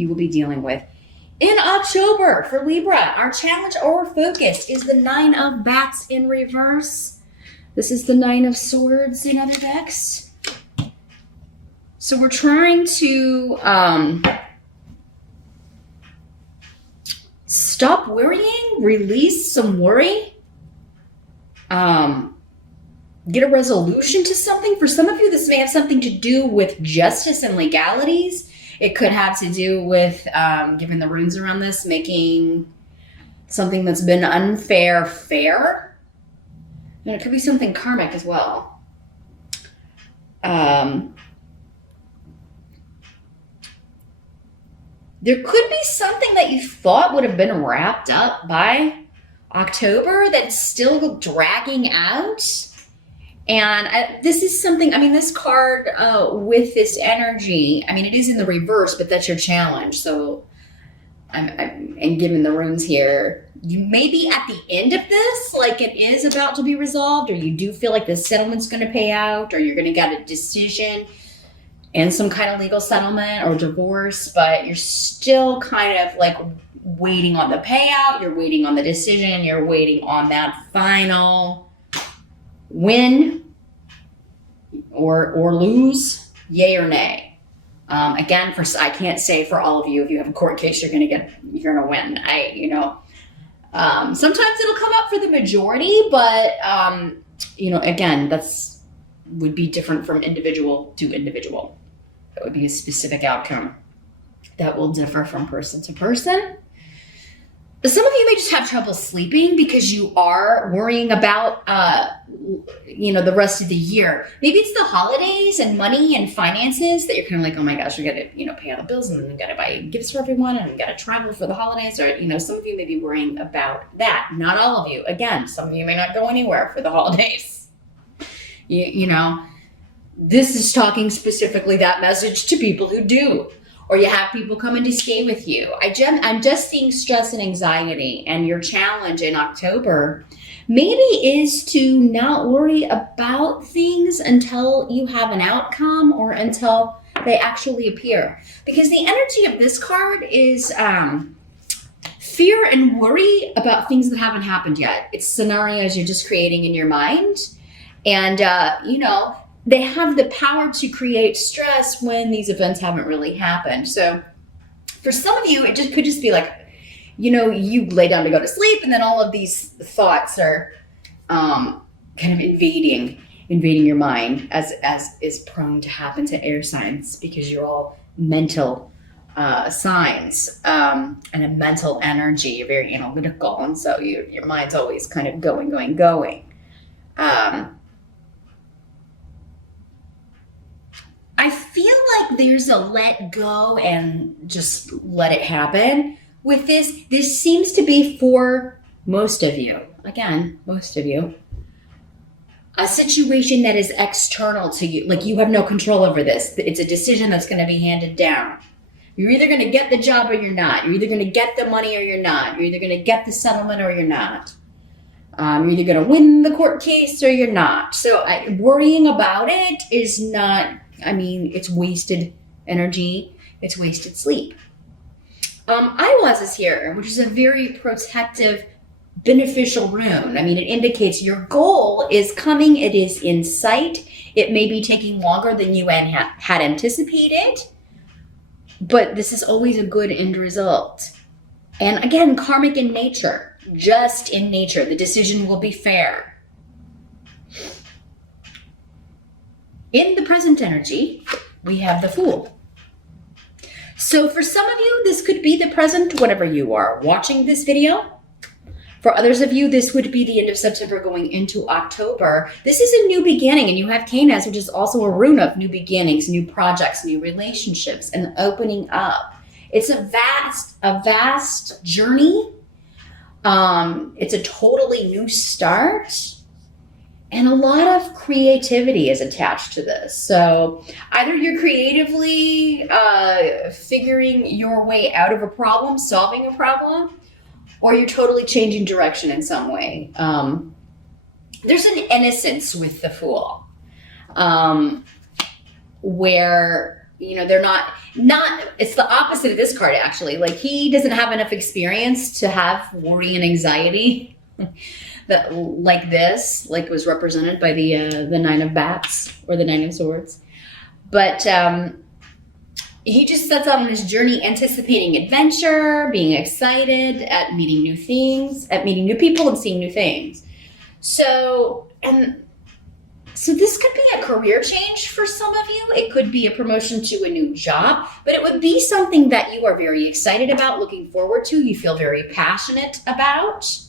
you will be dealing with. In October for Libra, our challenge or focus is the 9 of Bats in reverse. This is the 9 of Swords in other decks. So we're trying to stop worrying, release some worry, get a resolution to something. For some of you, this may have something to do with justice and legalities. It could have to do with, given the runes around this, making something that's been unfair fair. And it could be something karmic as well. There could be something that you thought would have been wrapped up by October that's still dragging out. And this is something, I mean, this card with this energy, I mean, it is in the reverse, but that's your challenge. So, and given the runes here, you may be at the end of this, like it is about to be resolved, or you do feel like the settlement's going to pay out, or you're going to get a decision and some kind of legal settlement or divorce, but you're still kind of like waiting on the payout, you're waiting on the decision, you're waiting on that final win or lose, yay or nay. Again, I can't say for all of you, if you have a court case, you're gonna win. Sometimes it'll come up for the majority, but again, that's would be different from individual to individual. That would be a specific outcome that will differ from person to person. Some of you may just have trouble sleeping because you are worrying about, the rest of the year. Maybe it's the holidays and money and finances that you're kind of like, oh my gosh, we got to, pay all the bills and we got to buy gifts for everyone and we got to travel for the holidays. Or, some of you may be worrying about that. Not all of you. Again, some of you may not go anywhere for the holidays. This is talking specifically that message to people who do. Or you have people coming to stay with you. I'm just seeing stress and anxiety, and your challenge in October maybe is to not worry about things until you have an outcome or until they actually appear. Because the energy of this card is fear and worry about things that haven't happened yet. It's scenarios you're just creating in your mind. And, they have the power to create stress when these events haven't really happened. So for some of you, it could just be like, you lay down to go to sleep and then all of these thoughts are kind of invading your mind, as is prone to happen to air signs because you're all mental signs and a mental energy. You're very analytical. And so your mind's always kind of going. I feel like there's a let go and just let it happen with this. This seems to be for most of you. Again, most of you. A situation that is external to you. Like you have no control over this. It's a decision that's going to be handed down. You're either going to get the job or you're not. You're either going to get the money or you're not. You're either going to get the settlement or you're not. You're either going to win the court case or you're not. So worrying about it is not... it's wasted energy. It's wasted sleep. Iwaz is here, which is a very protective, beneficial rune. It indicates your goal is coming. It is in sight. It may be taking longer than you had anticipated, but this is always a good end result. And again, karmic in nature, just in nature. The decision will be fair. In the present energy, we have the Fool. So for some of you, this could be the present, whenever you are watching this video. For others of you, this would be the end of September going into October. This is a new beginning, and you have Canis, which is also a rune of new beginnings, new projects, new relationships, and opening up. It's a vast journey. It's a totally new start. And a lot of creativity is attached to this. So either you're creatively figuring your way out of a problem, solving a problem, or you're totally changing direction in some way. There's an innocence with the Fool, where they're not, it's the opposite of this card, actually. Like, he doesn't have enough experience to have worry and anxiety that like this, like was represented by the Nine of Bats or the Nine of Swords. But he just sets out on his journey anticipating adventure, being excited at meeting new things, at meeting new people and seeing new things. So this could be a career change for some of you. It could be a promotion to a new job, but it would be something that you are very excited about, looking forward to, you feel very passionate about.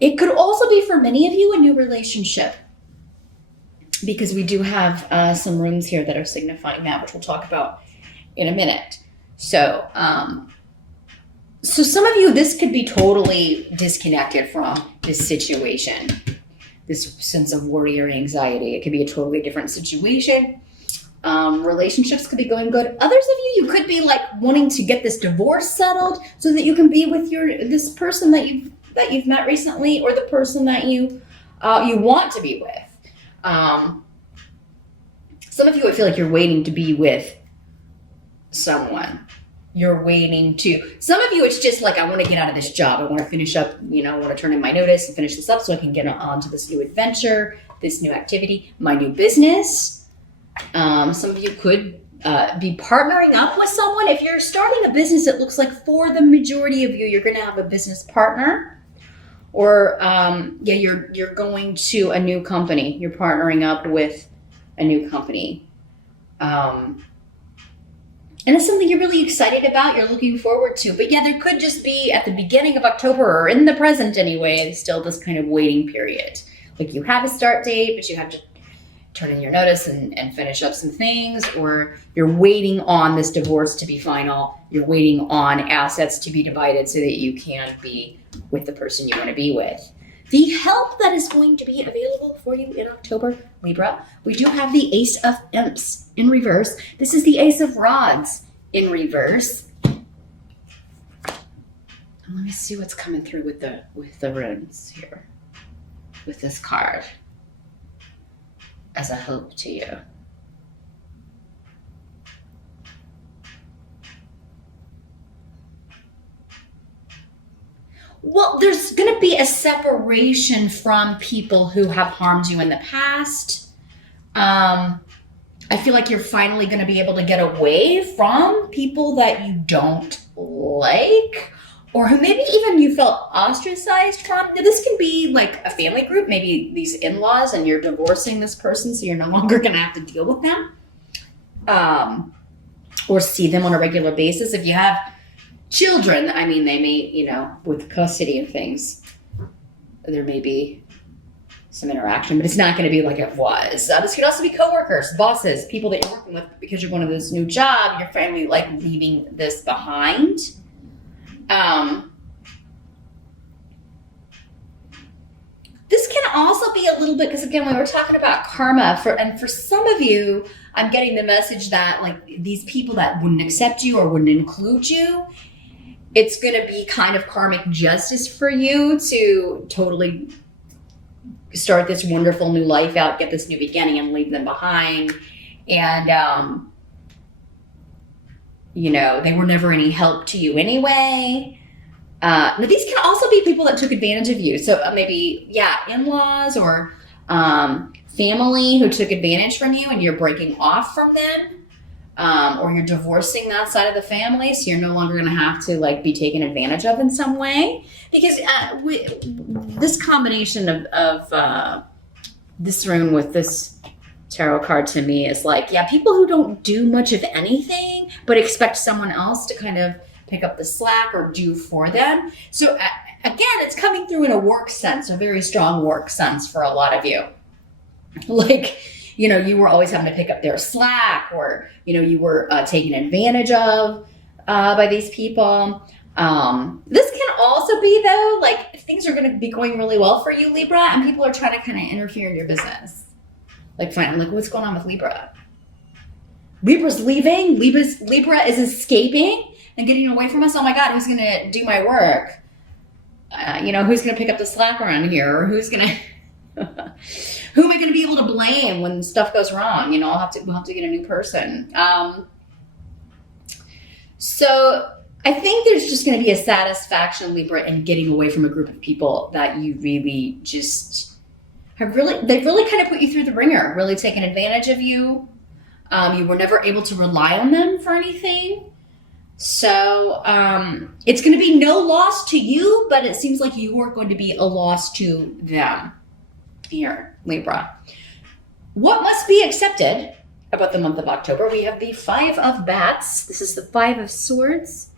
It could also be for many of you a new relationship, because we do have some runes here that are signifying that, which we'll talk about in a minute. So, so some of you, this could be totally disconnected from this situation, this sense of worry or anxiety. It could be a totally different situation. Relationships could be going good. Others of you could be like wanting to get this divorce settled so that you can be with this person that you've met recently, or the person that you want to be with. Some of you, I feel like you're waiting to be with someone. You're waiting to, some of you, it's just like, I want to get out of this job. I want to finish up, I want to turn in my notice and finish this up so I can get on to this new adventure, this new activity, my new business. Some of you could be partnering up with someone. If you're starting a business, it looks like for the majority of you, you're going to have a business partner. Or you're going to a new company. You're partnering up with a new company. And it's something you're really excited about, you're looking forward to. But yeah, there could just be at the beginning of October, or in the present anyway, still this kind of waiting period. Like, you have a start date, but you have to turn in your notice and finish up some things, or you're waiting on this divorce to be final. You're waiting on assets to be divided so that you can be with the person you want to be with. The help that is going to be available for you in October, Libra, we do have the Ace of Imps in reverse. This is the Ace of Rods in reverse. And let me see what's coming through with the runes here, with this card as a hope to you. Well, there's going to be a separation from people who have harmed you in the past. I feel like you're finally going to be able to get away from people that you don't like, or who maybe even you felt ostracized from. Now, this can be like a family group, maybe these in-laws, and you're divorcing this person, so you're no longer going to have to deal with them, or see them on a regular basis. If you have children, I mean, they may, with custody of things, there may be some interaction, but it's not going to be like it was. This could also be coworkers, bosses, people that you're working with because you're going to this new job. Your family like leaving this behind. This can also be a little bit, because again, when we're talking about karma, for some of you, I'm getting the message that like these people that wouldn't accept you or wouldn't include you, it's going to be kind of karmic justice for you to totally start this wonderful new life out, get this new beginning, and leave them behind. And, they were never any help to you anyway. Now, these can also be people that took advantage of you. So maybe, in-laws or family who took advantage from you, and you're breaking off from them. Or you're divorcing that side of the family, so you're no longer going to have to like be taken advantage of in some way. Because this combination of this rune with this tarot card to me is like, people who don't do much of anything, but expect someone else to kind of pick up the slack or do for them. So again, it's coming through in a work sense, a very strong work sense for a lot of you. Like, you were always having to pick up their slack, or, you were taken advantage of by these people. This can also be, though, like things are going to be going really well for you, Libra, and people are trying to kind of interfere in your business. Like, fine, like, what's going on with Libra? Libra's leaving. Libra is escaping and getting away from us. Oh my God, who's going to do my work? Who's going to pick up the slack around here? Or who's going to... Who am I going to be able to blame when stuff goes wrong? We'll have to get a new person. So I think there's just going to be a satisfaction, Libra, in getting away from a group of people that you really just they've really kind of put you through the ringer, really taken advantage of you. You were never able to rely on them for anything. So it's going to be no loss to you, but it seems like you are going to be a loss to them here, Libra. What must be accepted about the month of October? We have the Five of Bats. This is the Five of Swords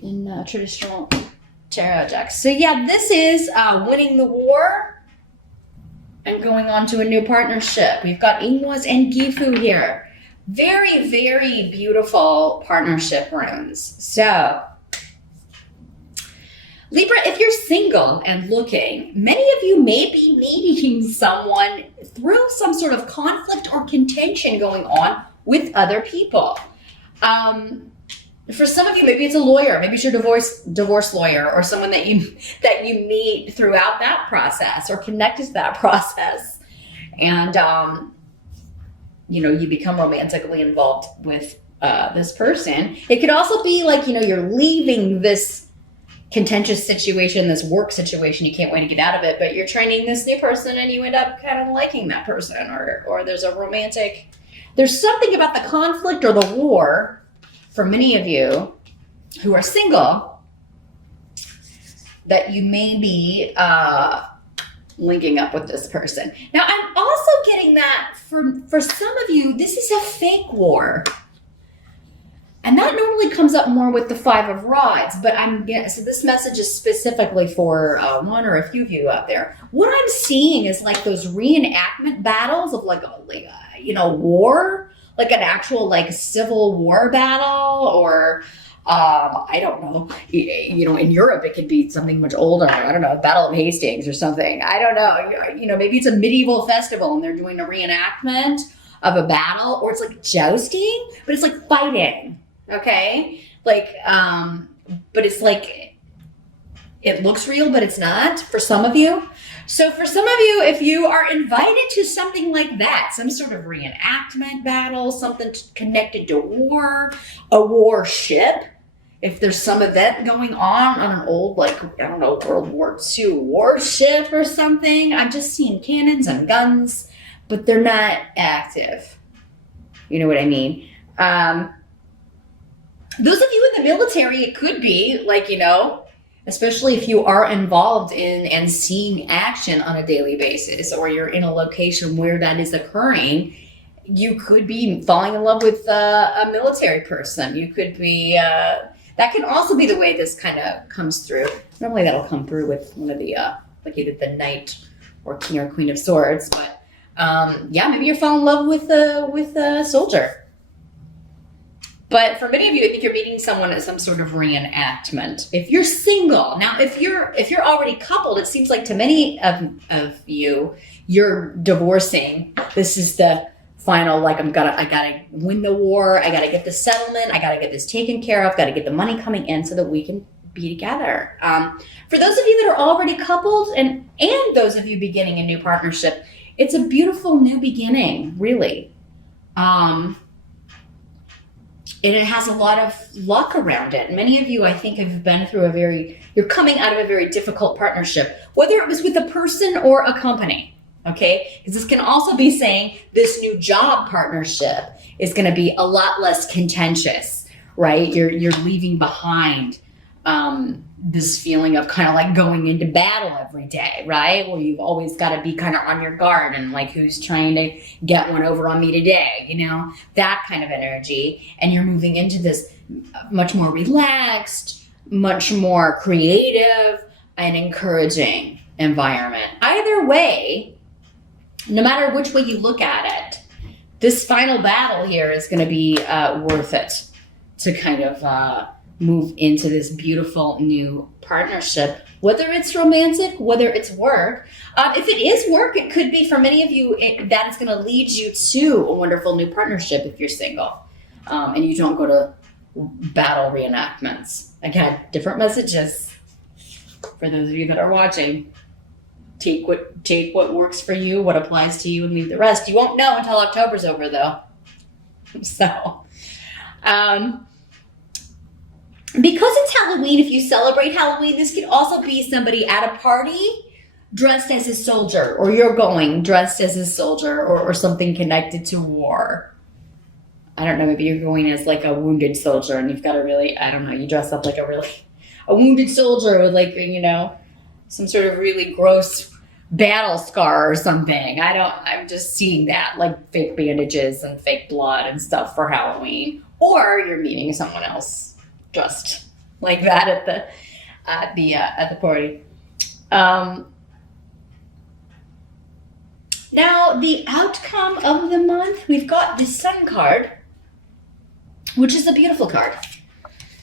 in traditional tarot decks. So yeah, this is winning the war and going on to a new partnership. We've got Ingwas and Gifu here. Very, very beautiful partnership runes. So, Libra, if you're single and looking, many of you may be meeting someone through some sort of conflict or contention going on with other people. For some of you, maybe it's a lawyer, maybe it's your divorce lawyer, or someone that you meet throughout that process or connected to that process, and you become romantically involved with this person. It could also be like, you're leaving this contentious situation, this work situation, you can't wait to get out of it, but you're training this new person and you end up kind of liking that person, or there's something about the conflict or the war for many of you who are single that you may be linking up with this person. Now, I'm also getting that for some of you, this is a fake war. And that normally comes up more with the Five of Rods, but so this message is specifically for one or a few of you out there. What I'm seeing is like those reenactment battles of like war, like an actual civil war battle, or I don't know, in Europe it could be something much older. I don't know, Battle of Hastings or something. I don't know. Maybe it's a medieval festival and they're doing a reenactment of a battle, or it's like jousting, but it's like fighting. Okay, but it's like it looks real, but it's not for some of you. So for some of you, if you are invited to something like that, some sort of reenactment battle, something connected to war, a warship, if there's some event going on an old, World War II warship or something, I'm just seeing cannons and guns, but they're not active. You know what I mean? Those of you in the military, it could be especially if you are involved in and seeing action on a daily basis, or you're in a location where that is occurring, you could be falling in love with a military person. You could be, that can also be the way this kind of comes through. Normally that'll come through with one of the, either the Knight or King or Queen of Swords, but maybe you're falling in love with a soldier. But for many of you, I think you're meeting someone at some sort of reenactment. If you're single, now if you're already coupled, it seems like to many of you, you're divorcing. This is the final, I gotta win the war, I gotta get the settlement, I gotta get this taken care of, gotta get the money coming in so that we can be together. For those of you that are already coupled and those of you beginning a new partnership, it's a beautiful new beginning, really. And it has a lot of luck around it. Many of you, I think, have been through you're coming out of a very difficult partnership, whether it was with a person or a company, okay? Because this can also be saying this new job partnership is going to be a lot less contentious, right? You're leaving behind this feeling of kind of like going into battle every day, right? Where you've always got to be kind of on your guard and like, who's trying to get one over on me today, that kind of energy. And you're moving into this much more relaxed, much more creative and encouraging environment. Either way, no matter which way you look at it, this final battle here is going to be worth it to kind of move into this beautiful new partnership, whether it's romantic, whether it's work. If it is work, it could be for many of you that is going to lead you to a wonderful new partnership if you're single and you don't go to battle reenactments. Again, different messages for those of you that are watching. take what works for you, what applies to you, and leave the rest. You won't know until October's over, though. So, because it's Halloween, if you celebrate Halloween, this could also be somebody at a party dressed as a soldier, or you're going dressed as a soldier, or something connected to war. I don't know, maybe you're going as like a wounded soldier and you've got a really, I don't know, you dress up like a wounded soldier with like, you know, some sort of really gross battle scar or something. I'm just seeing that, like fake bandages and fake blood and stuff for Halloween. Or you're meeting someone else dressed like that at the party. Now, the outcome of the month, we've got the Sun card, which is a beautiful card.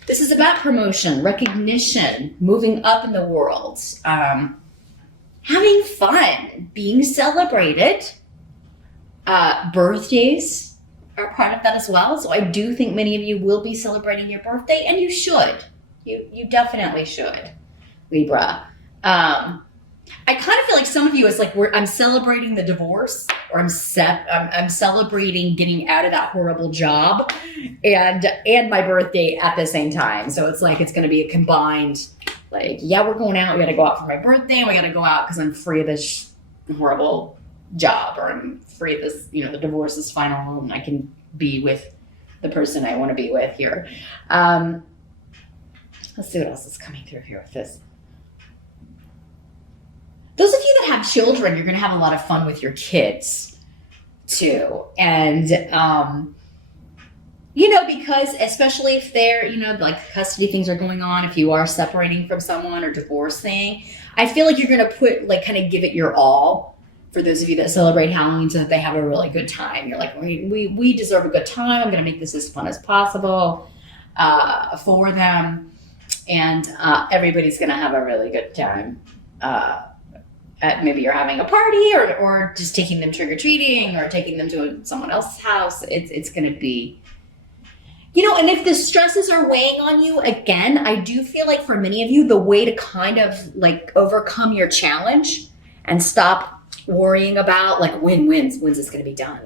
This is about promotion, recognition, moving up in the world, having fun, being celebrated. Birthdays are part of that as well. So I do think many of you will be celebrating your birthday, and you should. You definitely should, Libra. I kind of feel like some of you is like I'm celebrating the divorce, or I'm celebrating getting out of that horrible job, and my birthday at the same time. So it's like it's going to be a combined, like, yeah, we're going out. We got to go out for my birthday, and we got to go out because I'm free of this horrible job, or I'm free of this. You know, the divorce is final, and I can be with the person I want to be with here. Let's see what else is coming through here with this. Those of you that have children, you're going to have a lot of fun with your kids too. And, you know, because especially if they're, you know, like custody things are going on, if you are separating from someone or divorcing, I feel like you're going to put, like, kind of give it your all for those of you that celebrate Halloween so that they have a really good time. You're like, we deserve a good time. I'm going to make this as fun as possible for them. And everybody's going to have a really good time. Maybe you're having a party or just taking them trick-or-treating or taking them to someone else's house. It's going to be, you know, and if the stresses are weighing on you, again, I do feel like for many of you, the way to kind of like overcome your challenge and stop worrying about like when's this going to be done?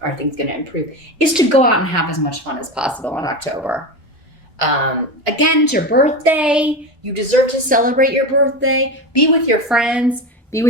Are things going to improve? Is to go out and have as much fun as possible in October. Again, it's your birthday. You deserve to celebrate your birthday. Be with your friends.